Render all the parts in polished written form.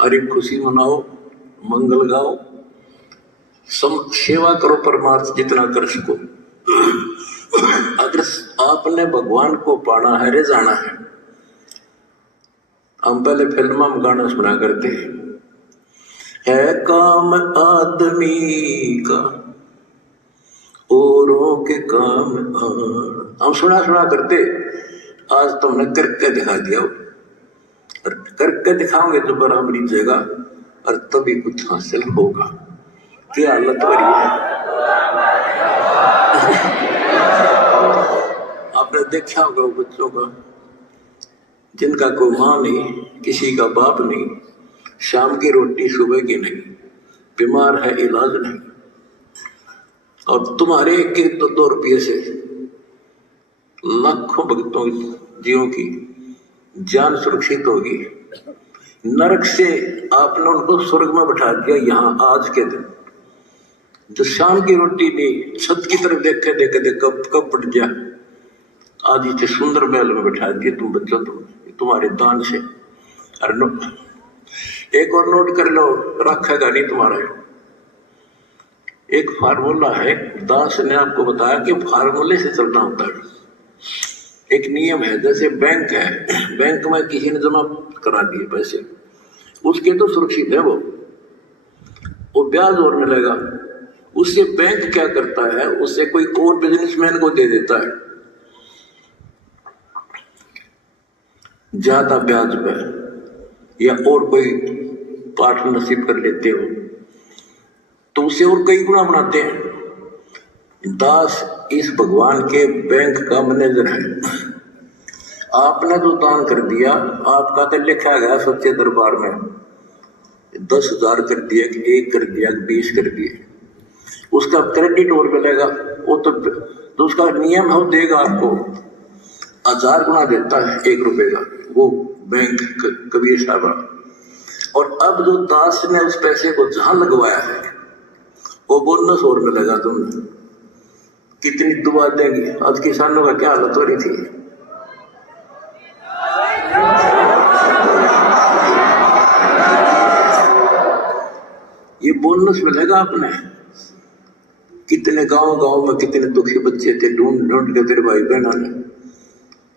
हर एक खुशी मनाओ, मंगल गाओ, सेवा करो परमार्थ जितना कर सको। अगर आपने भगवान को पाना है रे जाना है, हम पहले फिल्म में गाना सुना करते है काम आदमी का औरों के काम हम सुना करते। आज तुमने करके दिखा दिया, और करके दिखाओगे तो बराबरी जगह और तभी कुछ हासिल होगा। क्या हालत हो रही है आपने देखा होगा बच्चों का, जिनका कोई माँ नहीं, किसी का बाप नहीं, शाम की रोटी सुबह की नहीं, बीमार है इलाज नहीं, और तुम्हारे एक एक दो रुपये से लाखों भक्तों जीवों की जान सुरक्षित होगी। नरक से आपने उनको स्वर्ग में बैठा दिया। यहाँ आज के दिन जो शाम की रोटी नहीं, छत की तरफ देखे देखे कब पट गया, आज इसे सुंदर महल में बैठा दिया तुम बच्चों, तुम्हारे दान से। एक और नोट कर लो, रखेगा नहीं तुम्हारा। एक फार्मूला है, दास ने आपको बताया कि फार्मूले से चलना होता है। एक नियम है, जैसे बैंक है, बैंक में किसी ने जमा करा दिए पैसे, उसके तो सुरक्षित है वो ब्याज और मिलेगा। उससे बैंक क्या करता है, उससे कोई और बिजनेसमैन को दे देता है ज्यादा ब्याज पे, या और कोई पार्टनरशिप कर लेते हो तो उसे और कई गुना बनाते हैं। दास इस भगवान के बैंक का मैनेजर है। आपने जो दान कर दिया, आपका तो लिखा गया सच्चे दरबार में 10,000 कर दिया कि 1 कर दिया कि 20 कर दिए, उसका क्रेडिट और मिलेगा। वो तो उसका नियम है, वो देगा आपको 1000 गुना देता है 1 रुपए का, वो बैंक कबीर साहब। और अब जो दास ने उस पैसे को जहां लगवाया है, वो बोनस और मिलेगा। तुमने कितनी दुआ देंगी। आज किसानों का क्या हालत हो रही थी। ये बोनस मिलेगा आपने। कितने गांव में कितने दुखी बच्चे थे, ढूंढ के तेरे भाई बहनों ने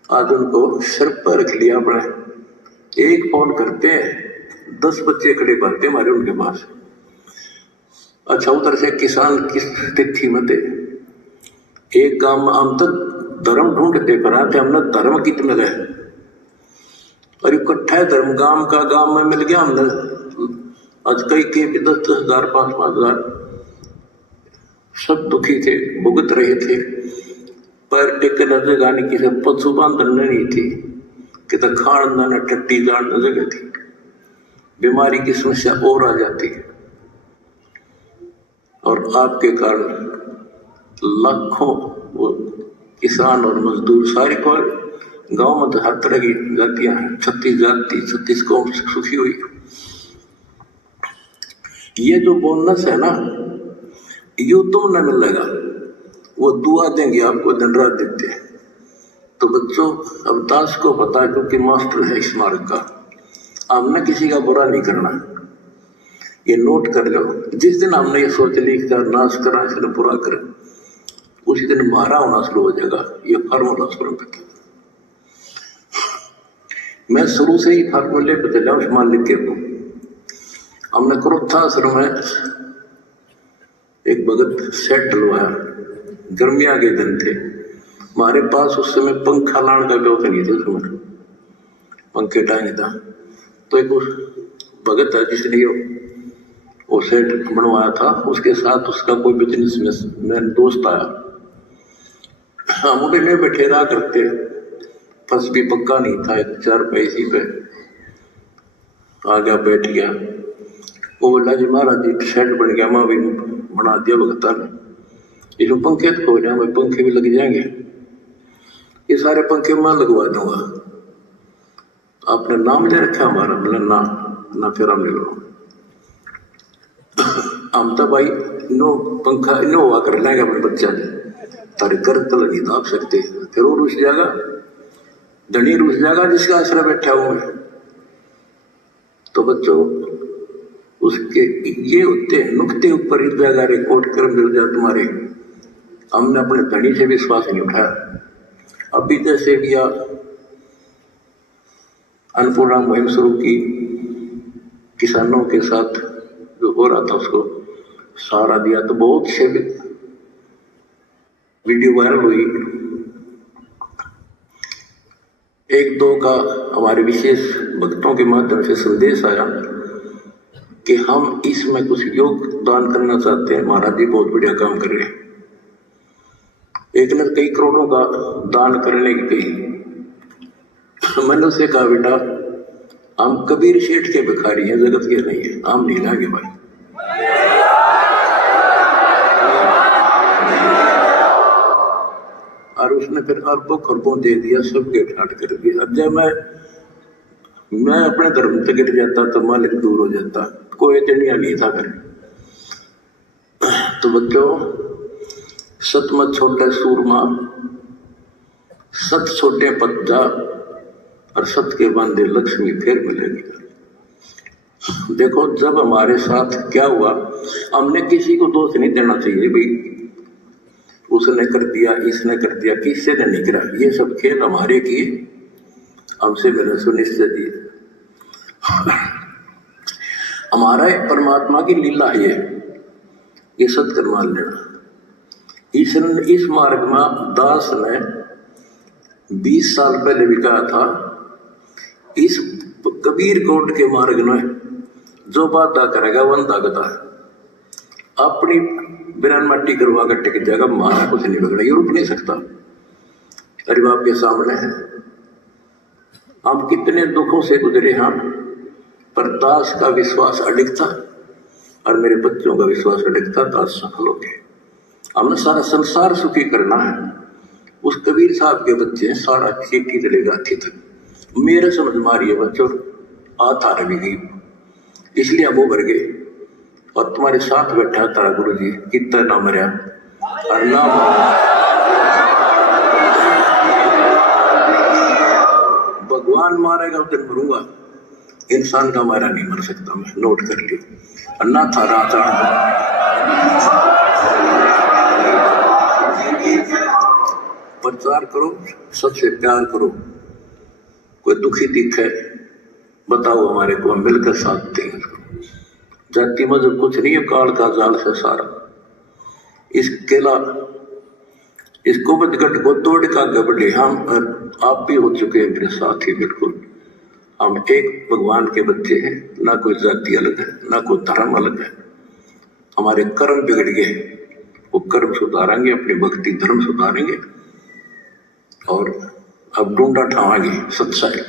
आज उनको सर पर रख लिया अपने। एक फोन करते हैं 10 बच्चे खड़े करते हमारे उनके पास। अच्छा, उधर से किसान किस स्थिति में थे। एक गांव में हम तो धर्म ढूंढते पर आते, हमने धर्म कितने रहे, और इकट्ठा धर्म गांव में मिल गया। हमने आज कई के 10,000 5,000 सब दुखी थे, भुगत रहे थे, पर टेकने जगह नहीं, किसी पशु बांधन नहीं थी, कि तो खान न टट्टी जान जगह थी। बीमारी की समस्या और आ जाती है, और आपके कारण लाखों वो किसान और मजदूर सारी पर गांव में तो हर तरह की जातियां हैं, 36 जाति 36 कौम सुखी हुई। ये जो बोनस है ना, यू तुम न मिलेगा, वो दुआ देंगे आपको, दिन रात देते हैं। तो बच्चों, अब दास को पता है, क्योंकि मास्टर है इस मार्ग का, हमने किसी का बुरा नहीं करना। ये नोट कर लो, जिस दिन हमने ये सोच ली कि नाश करा, इसने बुरा कर, उसी दिन मारा होना शुरू हो जाएगा। ये फार्मूला शुरू करता। मैं शुरू से ही फार्मूले पे चला उस मालिक के को। हमने क्रोधाश्रम में एक भगत सेट डलवाया, गर्मियां के दिन थे, हमारे पास उस समय पंखा लाने का व्यवस्था नहीं थे, उसमें पंखे टांगे था। तो एक उस भगत है जिसने वो सेट बनवाया था, उसके साथ उसका कोई बिजनेस में दोस्त आया। हम उन्हें बैठे रहा करते, फर्श भी पक्का नहीं था, 4 पैसे पे आ गया, बैठ गया। वो बोला जी महाराज जी सेट बन गया, माँ भी बना दिया भगता ने, इसमें पंखे तो हो जाए, पंखे भी लग जाएंगे, ये सारे पंखे मैं लगवा दूंगा। आपने नाम ले रखा हमारा? बोला ना फिर हम ले लो। हम तो भाई नो पंखा नो हुआ कर लेंगे अपने बच्चा ने, तारे कर तो नहीं दाप सकते। फिर वो रुस जाएगा, धनी रुस जाएगा जिसका आश्रय बैठा हुआ है। तो बच्चों उसके ये होते हैं नुक्ते ऊपर इस जगह रिकॉर्ड कर मिल जाए तुम्हारे। हमने अपने धनी से विश्वास नहीं उठाया। अभी जैसे भी अन्नपूर्णा मुहिम शुरू की, किसानों के साथ जो हो रहा था उसको सहारा दिया, तो बहुत से वीडियो वायरल हुई। एक दो का हमारे विशेष भक्तों के माध्यम से संदेश आया कि हम इसमें कुछ योगदान करना चाहते हैं, महाराज जी बहुत बढ़िया काम कर रहे हैं। एक ने कई करोड़ों का दान करने की कही। मैंने उससे कहा बेटा हम कबीर शेठ के भिखारी हैं, जगत के नहीं है, हम नहीं लाएंगे भाई। और उसने फिर अरबों खरबों दे दिया, सबके ठाट कर दिया। अब जब मैं अपने धर्म से गिर जाता तो मालिक दूर हो जाता, कोई चनिया नहीं था फिर। तो बच्चों सत मत छोटे सूरमा, सत छोटे पत्ता और सत के बांधे लक्ष्मी फिर मिलेगी। देखो जब हमारे साथ क्या हुआ, हमने किसी को दोष नहीं देना चाहिए भाई उसने कर दिया, इसने कर दिया, किससे ने नहीं करा। ये सब खेल हमारे किए, हमसे मैंने सुनिश्चित दिए। हमारा एक परमात्मा की लीला है ये सत्कर्म मान लेना। इस मार्ग में दास ने 20 साल पहले भी कहा था, इस कबीर कोट के मार्ग में जो बाधा करेगा वो अंधा गधा है। अपनी बिरान मट्टी करवा कर टिक जाएगा, मारा कुछ नहीं बिगड़ा, ये रुक नहीं सकता। अरे बाप के सामने है, हम कितने दुखों से गुजरे हम, पर दास का विश्वास अडिग था और मेरे बच्चों का विश्वास अडिग था, दास सफल हो गए। हमने सारा संसार सुखी करना है। उस कबीर साहब के बच्चे हैं, सारा खेती चलेगा थी तक। मेरे समझ मारिए बच्चों, आता रवि गई, इसलिए अब वो भर गए। और तुम्हारे साथ बैठा तारा गुरु जी, कितना ना मरिया और ना भगवान मारेगा उस दिन मरूंगा, इंसान का मारा नहीं मर सकता मैं, नोट कर लिया। अन्ना था राजा प्रचार करो, सबसे प्यार करो। कोई दुखी दिखे बताओ हमारे को, मिलकर साथ देंगे। जाति मजहब कुछ नहीं है, काल का जाल से सारा। इस केला इस कुबतगढ़ को तोड़ का गबड़े हम आप भी हो चुके हैं मेरे साथ ही। बिल्कुल हम एक भगवान के बच्चे हैं, ना कोई जाति अलग है, ना कोई धर्म अलग है। हमारे कर्म बिगड़ गए, वो कर्म सुधारेंगे, अपनी भक्ति धर्म सुधारेंगे और अब ढूंढा ठावांगे सच्चाई।